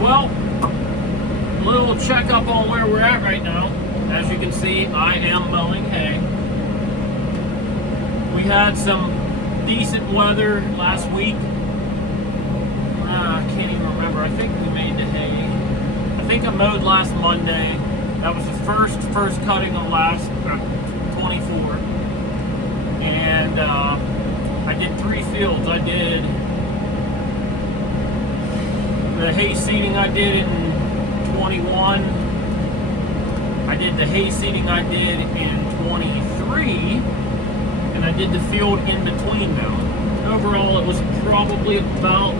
Well, a little checkup on where we're at right now. As you can see, I am mowing hay. We had some decent weather last week. I can't even remember. I think we made the hay. I think I mowed last Monday. That was the first cutting of last 24. And I did 3 fields. I did the hay seeding I did in 21. I did the hay seeding I did in 23. And I did the field in between them. Overall, it was probably about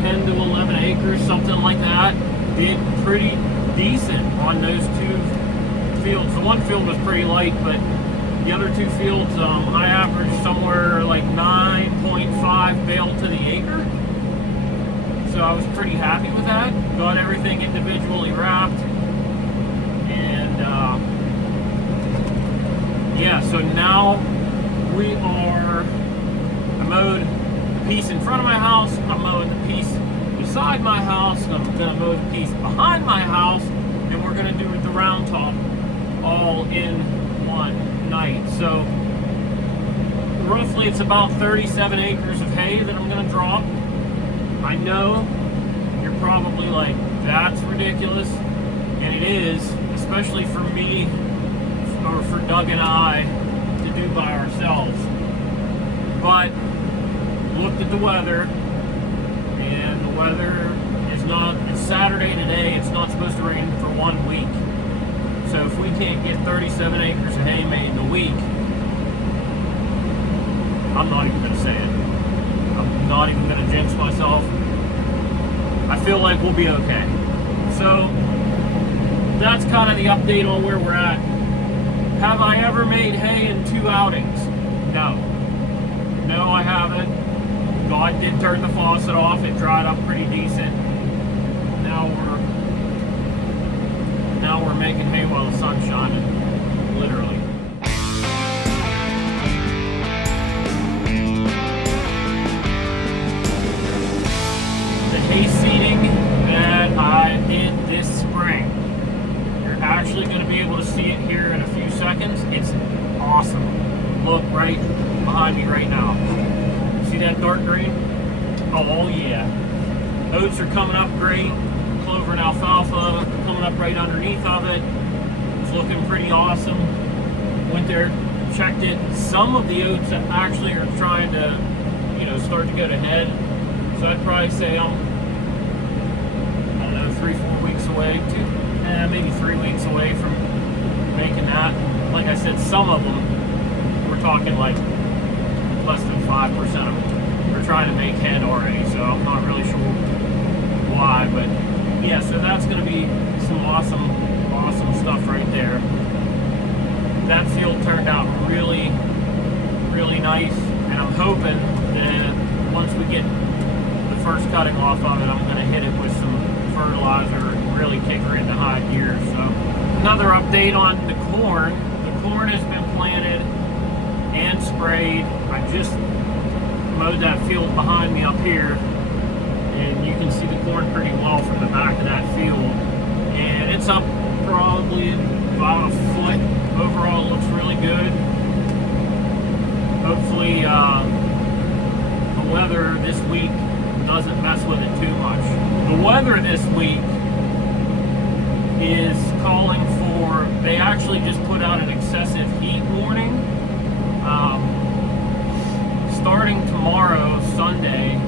10 to 11 acres, something like that. Did pretty decent on those 2 fields. The one field was pretty light, but the other 2 fields, I averaged somewhere like 9.5 bale to the acre. So I was pretty happy with that. Got everything individually wrapped. And yeah, so now I mowed the piece in front of my house. I'm mowing the piece beside my house. I'm gonna mow the piece behind my house, and we're gonna do the round top all in one night. So roughly it's about 37 acres of hay that I'm gonna drop. I know you're probably like, that's ridiculous, and it is, especially for me, or for Doug and I, to do by ourselves. But looked at the weather, and the weather is not, it's Saturday today, it's not supposed to rain for 1 week. So if we can't get 37 acres of hay made in a week, I'm not even gonna say it. I'm not even gonna jinx myself. I feel like we'll be okay. So that's kind of the update on where we're at. Have I ever made hay in 2 outings? No. No, I haven't. God did turn the faucet off. It dried up pretty decent. Now we're making hay while the sun's shining, literally. The hay seeding that I did this spring, you're actually going to be able to see it here in a few seconds. It's awesome. Look right behind me right now. See that dark green? Oh yeah. Oats are coming up great. Clover and alfalfa coming up right underneath of it. It's looking pretty awesome. Went there, checked it. Some of the oats actually are trying to, start to go to head. So I'd probably say I'm, 3-4 weeks away, maybe 3 weeks away from making that. Like I said, some of them, we're talking like less than 5% of them are trying to make head already, so I'm not really sure why, but yeah, so that's going to be some awesome stuff right there. That field turned out really, really nice, and I'm hoping that once we get the first cutting off of it, I'm going to hit it with some fertilizer and really kick her into high gear. So another update on the corn. The corn has been planted and sprayed. I just mowed that field behind me up here, and you can see the corn pretty well from the back of that field, and it's up probably about a foot. Overall, it looks really good. Hopefully the weather this week doesn't mess with it too much. The weather this week is calling for, they actually just put out an excessive heat warning. Starting tomorrow, Sunday,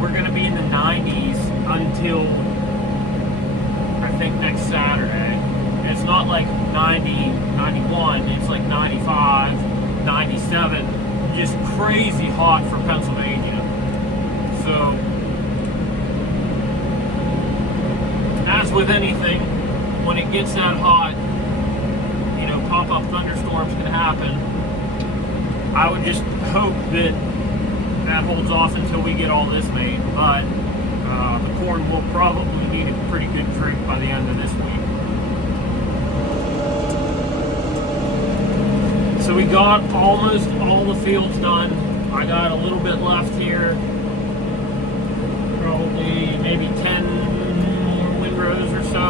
we're going to be in the 90s until I think next Saturday. And it's not like 90, 91, it's like 95, 97, just crazy hot for Pennsylvania. So, as with anything, when it gets that hot, pop-up thunderstorms can happen. I would just hope that holds off until we get all this made, but the corn will probably need a pretty good drink by the end of this week. So we got almost all the fields done. I got a little bit left here.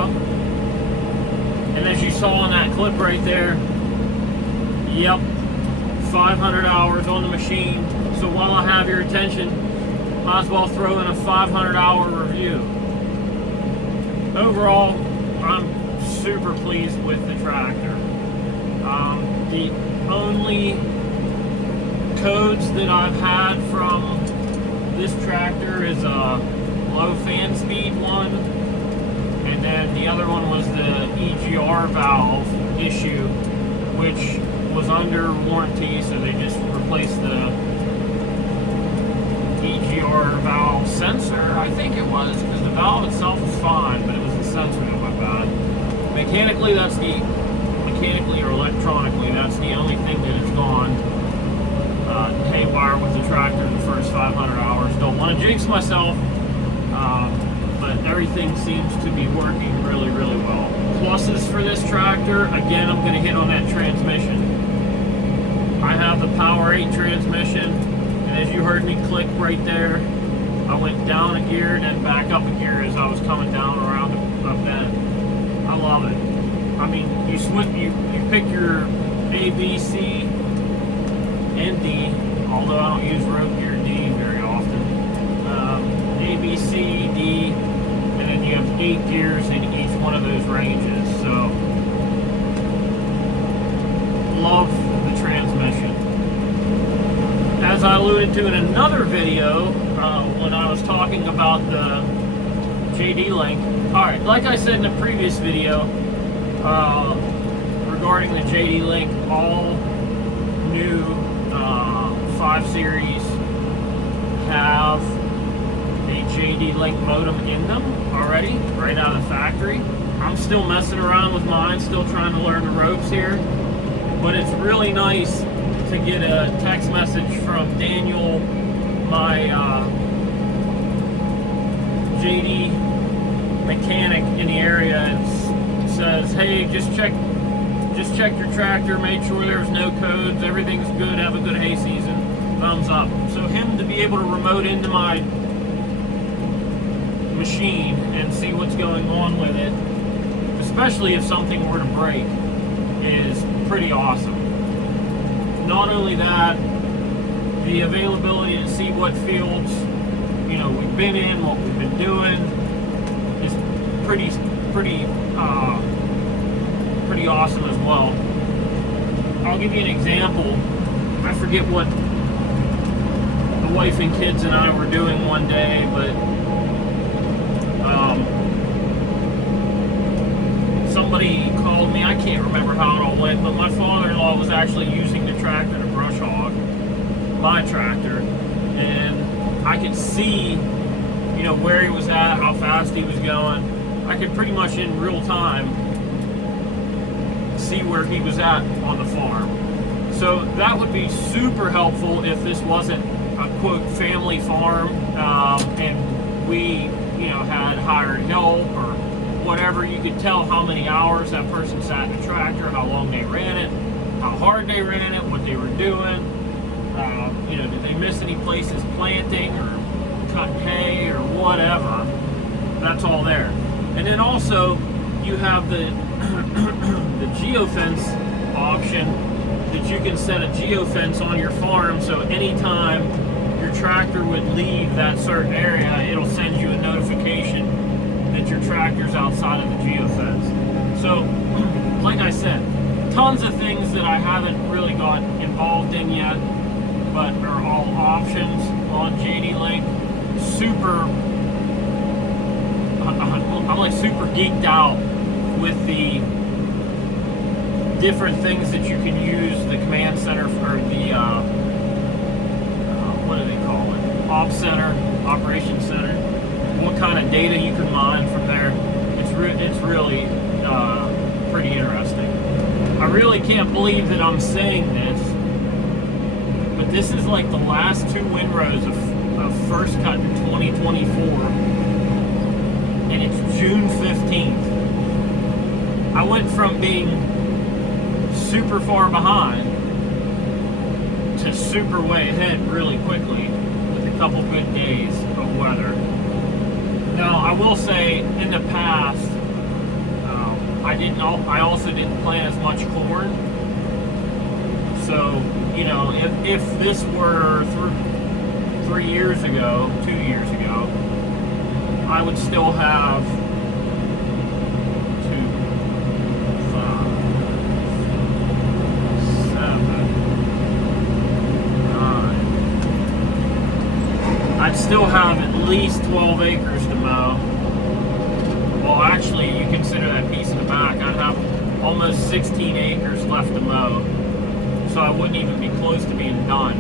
horsepower. And as you saw in that clip right there, yep, 500 hours on the machine. So while I have your attention, might as well throw in a 500-hour review. Overall, I'm super pleased with the tractor. The only codes that I've had from this tractor is a low fan speed one, and then the other one was the EGR valve issue, which was under warranty, so they just replaced the EGR valve sensor, I think it was, because the valve itself was fine, but it was the sensor that went bad. Mechanically or electronically, that's the only thing that has gone haywire with the tractor in the first 500 hours. Don't want to jinx myself, but everything seems to be working really, really well. Pluses for this tractor, again, I'm going to hit on that transmission. I have the Power 8 transmission, and as you heard me click right there, I went down a gear and then back up a gear as I was coming down around a bend. I love it. I mean, you pick your A, B, C, and D, although I don't use road gear D very often. A, B, C, D, and then you have 8 gears in each one of those ranges. So, love the transmission. As I alluded to in another video, when I was talking about the JD Link. Alright, like I said in the previous video, regarding the JD Link, all new 5 Series have a JD Link modem in them already, right out of the factory. I'm still messing around with mine, still trying to learn the ropes here, but it's really nice to get a text message from Daniel, my JD mechanic in the area, and says, hey, just check your tractor, make sure there's no codes, everything's good, have a good hay season, thumbs up. So him to be able to remote into my machine and see what's going on with it, especially if something were to break, is pretty awesome. Not only that, the availability to see what fields, you know, we've been in, what we've been doing, is pretty awesome as well. I'll give you an example. I forget what the wife and kids and I were doing one day, but somebody called me. I can't remember how it all went, but my father-in-law was actually using the tractor to brush hog my tractor, and I could see, you know, where he was at, how fast he was going. I could pretty much in real time see where he was at on the farm. So that would be super helpful if this wasn't a quote family farm, and we, you know, had hired help or whatever. You could tell how many hours that person sat in the tractor, how long they ran it, how hard they ran it, what they were doing. You know, did they miss any places planting or cutting hay or whatever? That's all there. And then also you have the the geofence option, that you can set a geofence on your farm, so anytime your tractor would leave that certain area, it'll send you a notification that your tractor's outside of the geofence. So, like I said, tons of things that I haven't really got involved in yet, but are all options on JD Link. I'm like super geeked out with the different things that you can use the command center for, the what do they call it? Op center, operations center. What kind of data you can mine from there? It's really pretty interesting. I really can't believe that I'm saying this, but this is like the last 2 windrows of first cut in 2024, and it's June 15th. I went from being super far behind to super way ahead really quickly with a couple good days of weather. Now, I will say, in the past, I also didn't plant as much corn. So, you know, if this were 3 years ago, 2 years ago, I would still have 2, 5, 7, 9. I'd still have at least 12 acres to mow. Well, actually, you consider that piece in the back, I'd have almost 16 acres left to mow. So I wouldn't even be close to being done.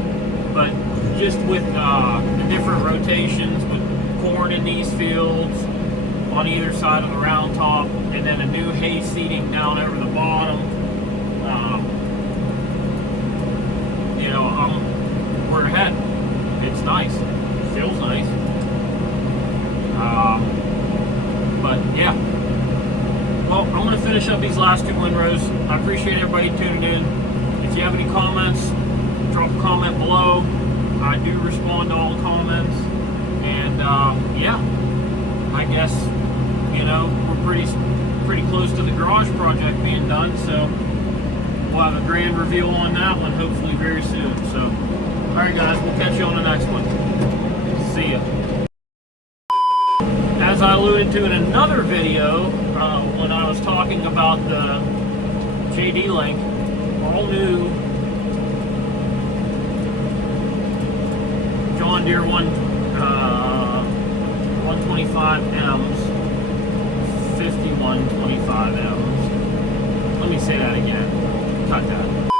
But just with the different rotations, with corn in these fields on either side of the round top, and then a new hay seeding down over the bottom, you know, we're ahead. It's nice. It feels nice. But yeah. Well, I'm going to finish up these last 2 windrows. I appreciate everybody tuning in. If you have any comments, drop a comment below. I do respond to all comments. And yeah, I guess, you know, we're pretty close to the garage project being done. So we'll have a grand reveal on that one hopefully very soon. So, all right, guys, we'll catch you on the next one. See ya. As I alluded to in another video, when I was talking about the JD Link, all new John Deere 125Ms, 5125Ms. Let me say that again. Cut that.